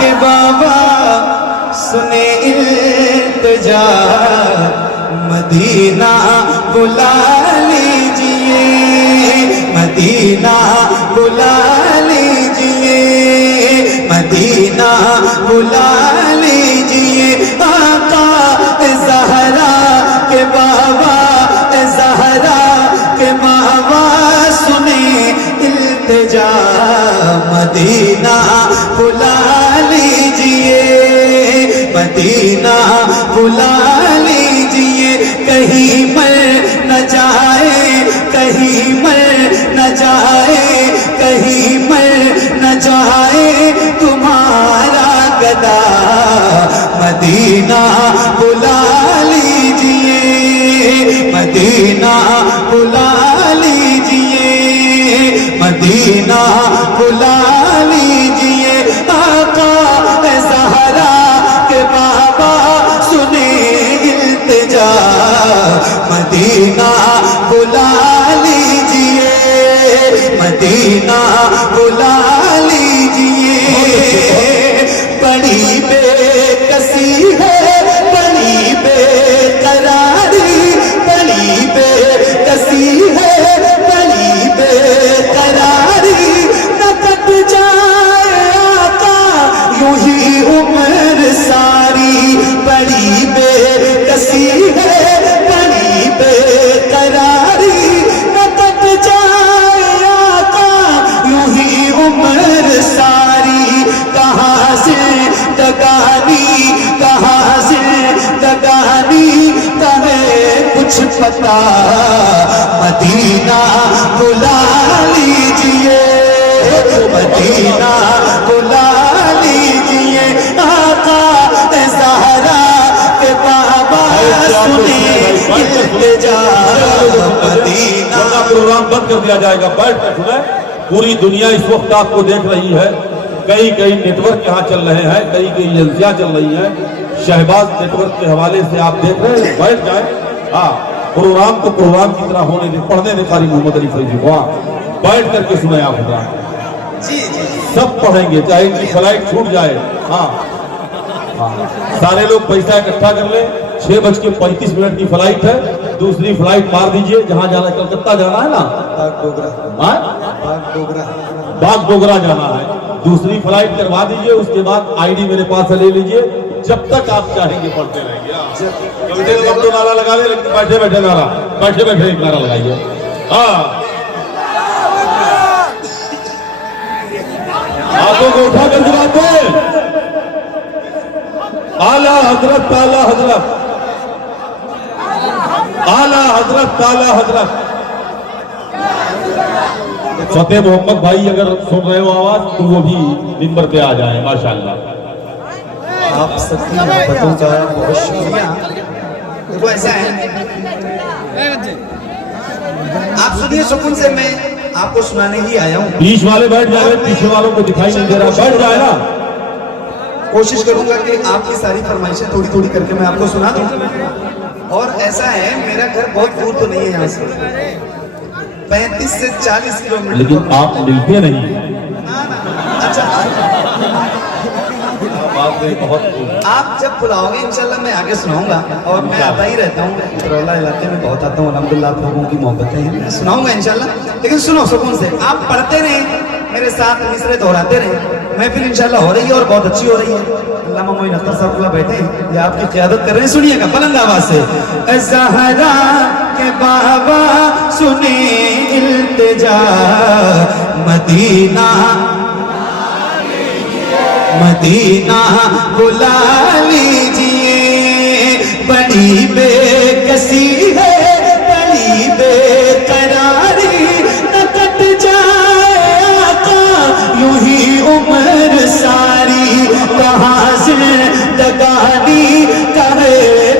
के बाबा सुने इल्तिजा, मदीना बुला लीजिए, मदीना बुला लीजिए, मदीना बुला लीजिए। आका ज़हरा के बाबा, ज़हरा के बाबा सुने इल्तिजा, मदीना बुला लीजिए, मदीना बुला लीजिए। कहीं मर न जाए, कहीं मर न जाए, कहीं मर न जाए तुम्हारा गदा, मदीना बुला लीजिए, मदीना बुला लीजिए, मदीना बुला लीजिए। आका ज़हरा के बाबा सुने इल्तिजा, मदीना बुला लीजिए, मदीना बुला लीजिए। बड़ी बेकसी है, बड़ी बेकरारी, बड़ी बेकसी है, बड़ी बेकरारी, न कट जाए आका यूं ही उम्र सारी। बड़ी बेकसी है, बड़ी बेकरारी, न कट जाए आका यूं ही उम्र सारी। कहाँ से दगानी, कहाँ से दगानी, तुम्हें कुछ पता, मदीना बुला लीजिए, मदीना बुला लीजिए। आका ज़हरा के बाबा सुने इल्तिजा, मदीना। प्रोग्राम बंद कर दिया जाएगा, बैठ कर सुने। पूरी दुनिया इस वक्त आपको देख रही है, कई कई नेटवर्क यहाँ चल रहे हैं, कई कई एजेंसियां चल रही हैं। शहबाज नेटवर्क के हवाले से आप देख रहे हैं, बैठ जाए। हाँ, प्रोग्राम को प्रोग्राम की तरह होने दे, पढ़ने दे। कारी मोहम्मद अली फैजी वाह, बैठ करके सुने आप जी जी सब पढ़ेंगे, चाहे इनकी फ्लाइट छूट जाए। हाँ हाँ, सारे लोग पैसा इकट्ठा कर ले। 6:35 की फ्लाइट है, दूसरी फ्लाइट मार दीजिए। जहां जाना, कलकत्ता जाना है ना, बागडोगरा जाना है, दूसरी फ्लाइट करवा दीजिए। उसके बाद आईडी मेरे पास से ले लीजिए, जब तक आप चाहेंगे पढ़ते रहेंगे। तो नारा लगा दे, लेकिन बैठे बैठे नारा, बैठे बैठे एक नारा लगाइए। हाँ, हाथों को उठा कर जवाब दे। आला हजरत, आला हजरत, आला हजरत, आला हजरत। फतेह मोहम्मद भाई अगर सुन रहे हो आवाज, तो वो भी मिंबर पे आ जाए। माशाल्लाह, आप सबकी मोहब्बतों का बहुत शुक्रिया। देखो ऐसा है, आप सुनिए सुकून से, मैं आपको सुनाने ही आया हूँ। बीच वाले बैठ जाए, पीछे वालों को दिखाई नहीं दे रहा, बैठ जाए ना। कोशिश करूंगा कि आपकी सारी फरमाइशें थोड़ी थोड़ी करके मैं आपको सुना दूं। और ऐसा है, मेरा घर बहुत दूर तो नहीं है यहाँ से, 35 से 40 किलोमीटर। लेकिन आप मिलते नहीं। अच्छा, बहुत आप जब बुलाओगे इंशाल्लाह मैं आगे सुनाऊंगा। और मैं आता ही रहता हूँ, इतरौला इलाके में बहुत आता हूँ। अल्हम्दुलिल्लाह आप लोगों की मोहब्बतें हैं, मैं सुनाऊंगा इंशाल्लाह। लेकिन सुनो सुकून से, आप पढ़ते रहे, मेरे साथ मिसरे दोहराते रहे। महफिल इंशाल्लाह हो रही है और बहुत अच्छी हो रही है। अल्लामा मोइन अख्तर साहब बैठे हैं, ये आपकी क़यादत कर रहे हैं। सुनिएगा बुलंद आवाज से। ज़हरा के बाबा सुने इल्तिजा, मदीना मदीना बुला लीजिए। बड़ी बेकसी है, बड़ी बेकरारी, न कट जाए आका यूं ही उम्र सारी। कहाँ से दगानी करे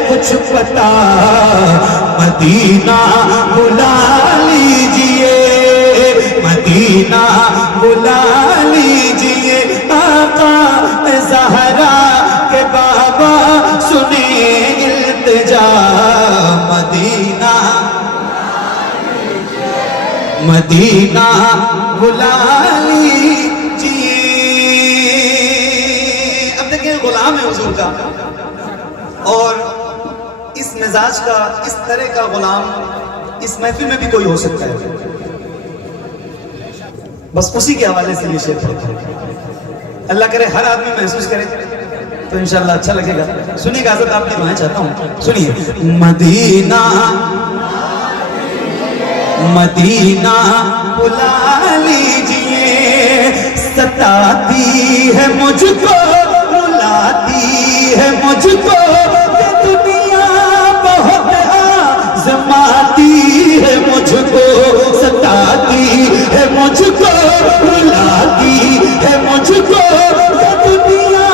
कुछ पता, मदीना बुला लीजिए, मदीना बुला लीजिए। आका ज़हरा के बाबा सुने इल्तिजा, मदीना मदीना बुला लीजिए। गुलाम है हुजूर का, और इस मिजाज का, इस तरह का गुलाम इस महफिल में भी कोई हो सकता है। बस उसी के हवाले से ये शेर पढ़ता हूं। अल्लाह करे हर आदमी महसूस करे तो इंशाल्लाह अच्छा लगेगा। सुनिएगा, हज़रत आपकी दुआएं चाहता हूं, सुनिए। मदीना मदीना बुला लीजिए, सताती है मुझको, रुलाती है मुझको, ये दुनिया बहुत आज़माती है मुझको, सताती है मुझको, रुलाती है मुझको, ये दुनिया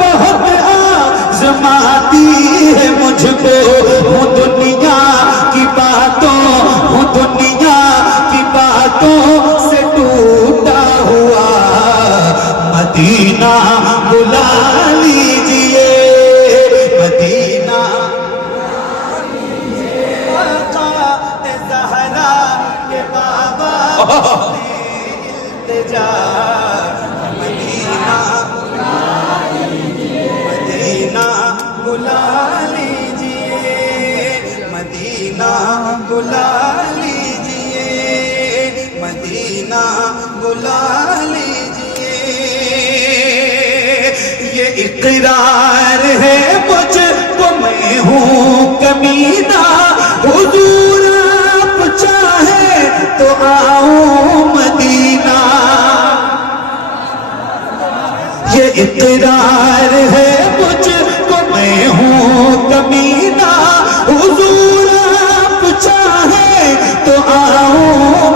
बहुत आज़माती है मुझको। हूँ दुनिया की बातों, हूँ दुनिया की बातों से टूटा हुआ, मदीना बुला लीजिए, मदीना ज़हरा के बाबा इल्तिजा, मदीना मदीना बुला लीजिए, मदीना बुला लीजिए, मदीना बुला लीजिए। ये इकरार है मुझको, मैं हूँ कमीना, हुजूर आप चाहे तो आओ मदीना। ये इकरार है मुझको, मैं हूँ कमीना, हुजूर आप चाहे तो आओ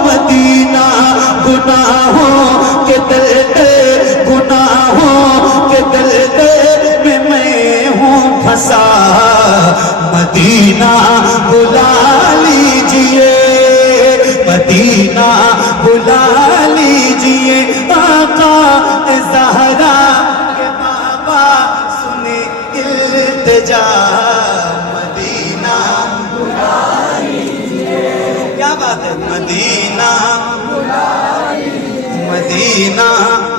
मदीना। गुनाहों के दलदल, गुनाहों के दलदल में मैं हूँ फंसा, मदीना बुला लीजिए, मदीना बुला लीजिए। आका ज़हरा के बाबा सुने इल्तिजा, मदीना बुला लीजिए। क्या बात है, मदीना बुला लीजिए, मदीना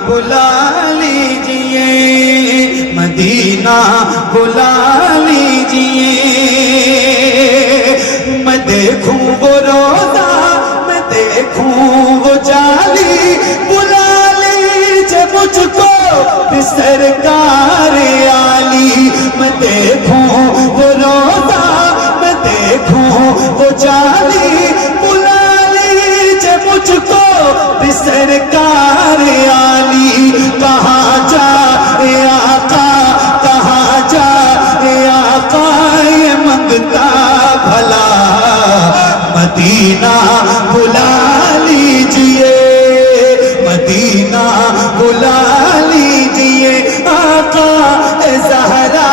बुला लीजिए, मदीना बुला लीजिए। मैं देखूं वो रोजा, मैं देखूं वो जाली, बुला लीजिए मुझको भी सरकार आली। मैं देखूं वो रोजा, मैं देखूं वो जाली, बुला लीजिए मुझको भी सरकार आली। कहाँ जा रे आका, कहाँ जा रे आका, ये मंगता भला, मदीना बुला लीजिए, मदीना बुला लीजिए। आका ज़हरा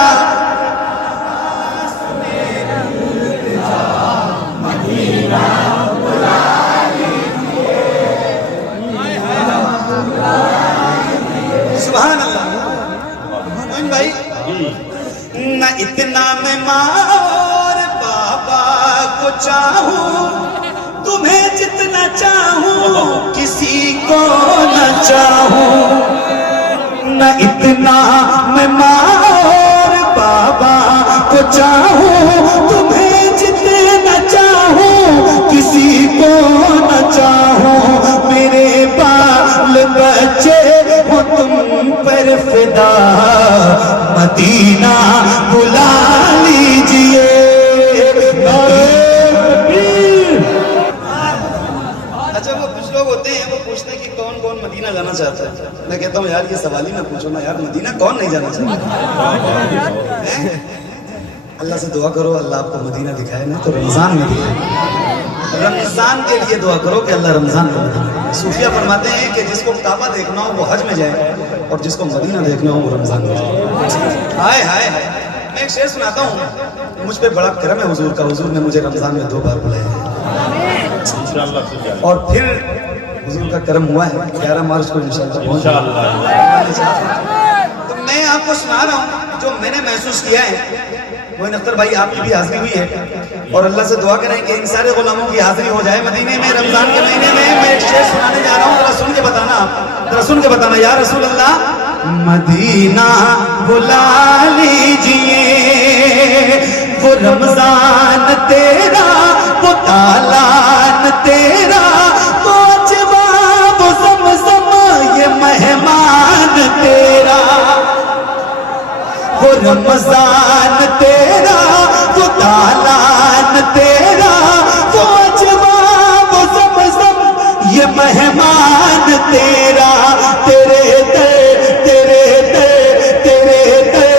मदीना बुला लीजिए, सुभान अल्लाह। मोइन भाई, न इतना मैं माँ और बाबा को चाहूं, तुम्हें जितना चाहूं किसी को न चाहूं। न इतना मैं माँ और बाबा को चाहूं, तुम्हें जितना चाहूं किसी को न चाहूं। मेरे बाल बच्चे हो तुम पर फिदा, मदीना बुला लीजिए। अच्छा, वो कुछ लोग होते हैं वो पूछते हैं कि कौन कौन मदीना जाना चाहता है। मैं कहता हूँ यार ये सवाल ही ना पूछो ना यार, मदीना कौन नहीं जाना चाहता। अल्लाह से दुआ करो अल्लाह आपको मदीना दिखाए ना तो रमजान में दिखाए। रमजान के लिए दुआ करो कि अल्लाह रमजान में दिखाए। सूफिया फरमाते हैं कि जिसको काबा देखना हो वो हज में जाए और जिसको मदीना देखना हो वो रमजान में जाए। हाय हाय हाय। मैं एक शेर सुनाता हूँ, मुझ पे बड़ा करम है हुजूर का। हुजूर ने मुझे रमजान में 2 बार बुलाया और फिर हुजूर का करम हुआ है 11 मार्च को इंशाअल्लाह। तो मैं आपको सुना रहा हूँ जो मैंने महसूस किया है। मोइन अख्तर भाई आपकी भी हाजिरी हुई है और अल्लाह से दुआ करें कि इन सारे गुलामों की हाजिरी हो जाए मदीने में रमजान के महीने में। मैं एक शेर सुनाने जा रहा हूँ, जरा सुन के बताना, जरा सुन के बताना। या रसूल अल्लाह मदीना बुला लीजिए, वो रमजान तेरा, वो तालान तेरा, वो जवाब ज़मज़म ये मेहमान तेरा। वो रमजान तेरा, वो तालान तेरा, वो जवाब ज़मज़म ये मेहमान तेरा। तेरे दे तेरे दे तेरे दे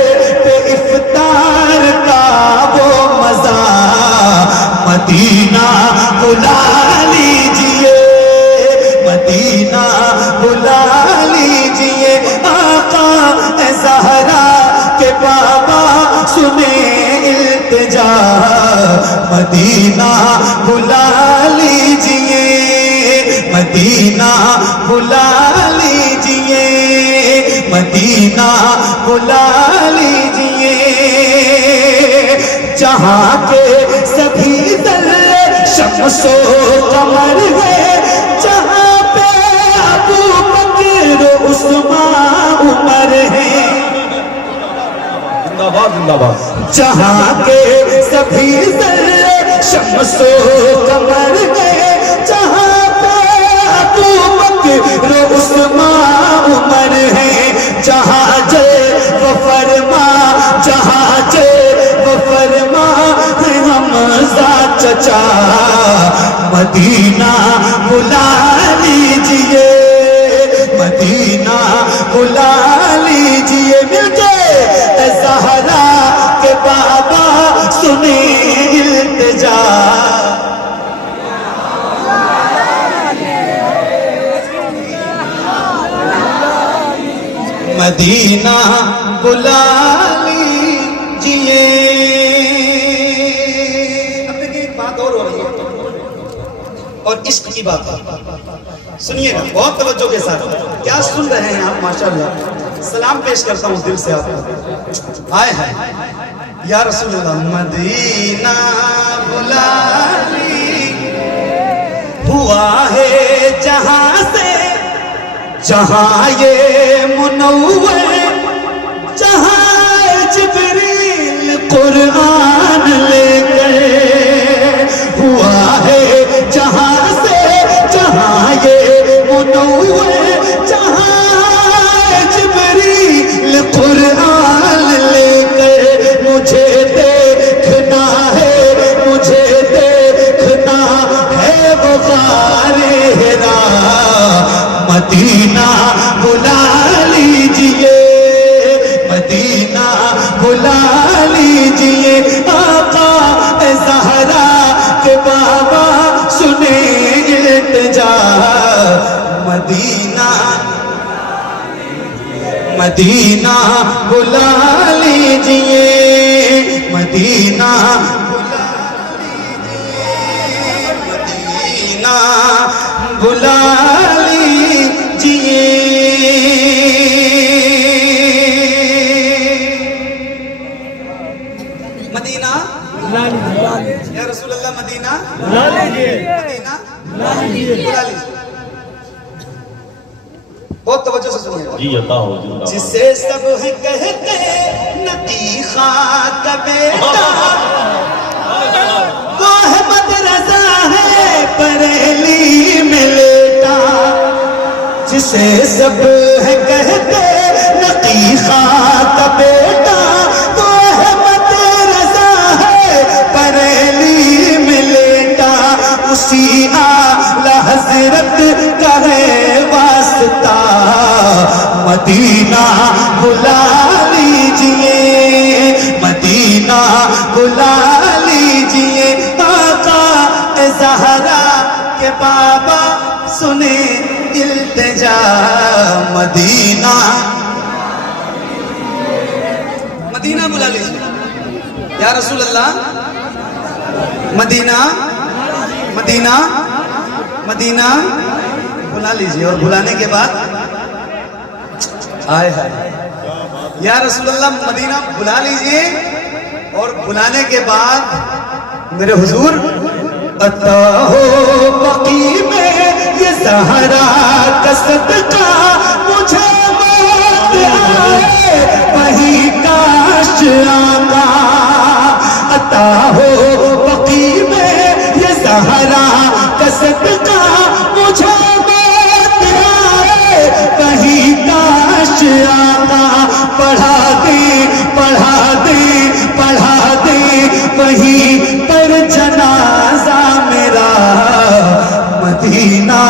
पे इफ्तार का वो मजा, मदीना बुला लीजिए, मदीना बुला लीजिए। आका ए ज़हरा के बाबा सुने इल्तिजा, मदीना बुला लीजिए, मदीना बुला लीजिए, मदीना बुला लीजिए। जहाँ के सभी दर्रे शम्सो कमर है, जहाँ पे अबू बकर उस्मान उमर है, जिंदाबाद जिंदाबाद। जहाँ के सभी दर्रे शम्सो कमर है, जहाँ पे अबू बकर उस्मान उमर है, जहाँ जे वो फरमा, जहाँ जे वो फरमा है हमज़ा चचा, मदीना बुला लीजिए, मदीना बुला लीजिए। मिलके ज़हरा के बाबा सुने इल्तिजा, मदीना बुला लीजिए। अब देखिए एक बात और हो रही है, और इश्क की बात है, सुनिएगा बहुत तवज्जो के साथ। क्या सुन रहे हैं आप? माशाअल्लाह। सलाम पेश करता हूँ दिल से आपको। आए हैं या रसूल अल्लाह, मदीना बुला ली, हुआ है जहां से जहां ये मुनव्वर, जहां जिब्रील कुरान लेकर, हुआ है जहां से जहां ये मुनव्वर, जहां जिब्रील कुरान लेकर। मुझे देखना है, मुझे देखना है वो गारे हिरा, मदीना बुला लीजिए, मदीना बुला लीजिए। आका ए ज़हरा के बाबा सुने इल्तिजा, मदीना मदीना बुला लीजिए, मदीना बुला लीजिए, मदीना बुला लीजिए। मदीना या रसूल अल्लाह, मदीना बुला लीजिए, मदीना बुला लीजिए। बहुत तवज्जो से सुनिए जी, अता हो जिंदाबाद। जिसे सब है कहते नतीखा का बेटा, वो है मदरसा है बरेली में लेटा। जिसे सब है कहते नतीखा का बेटा, वो है मदरसा है बरेली में लेटा। उसी आला हजरत का है वास्ता, मदीना बुला लीजिए, मदीना बुला लीजिए। आका ए ज़हरा के बाबा सुने इल्तिजा, मदीना मदीना बुला लीजिए या रसूल अल्लाह, मदीना मदीना मदीना बुला लीजिए। और बुलाने के बाद आए हाय या रसूल अल्लाह, मदीना बुला लीजिए। और बुलाने के बाद मेरे हुजूर, अता हो बकी में ये ज़हरा का सदका, मुझे मौत जाए वही काश आका अता हो बकी में ये ज़हरा का सदका मुझे मौत आए वही काश आका पढ़ा दे पढ़ा दे पढ़ा दे वहीं पर जनाजा मेरा मदीना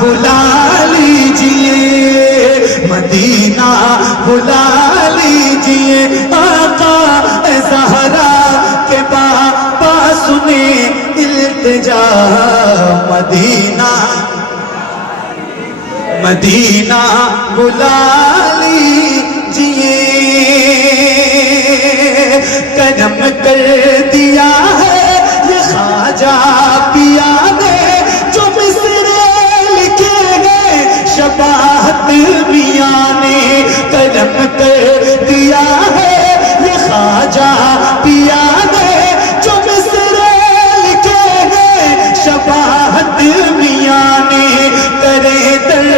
बुला लीजिए मदीना बुला लीजिए आका ज़हरा के बाबा सुने इल्तिजा मदीना मदीना बुला लीजिए करम कर दिया है ये ख्वाजा पिया ने जो मिसरे लिखे हैं शबाहत मियां ने करम कर दिया है ये ख्वाजा पिया ने जो मिसरे लिखे हैं शबाहत मियां ने करे दर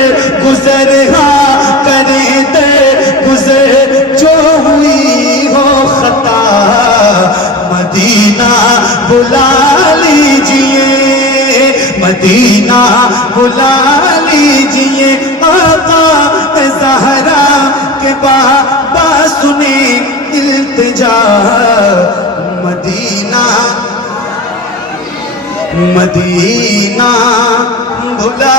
गुजर हाँ करे दर गुजर जो हुई हो खता मदीना बुला लीजिए मदीना बुला लीजिए आका ज़हरा के बाबा सुने इल्तिजा मदीना मदीना बुला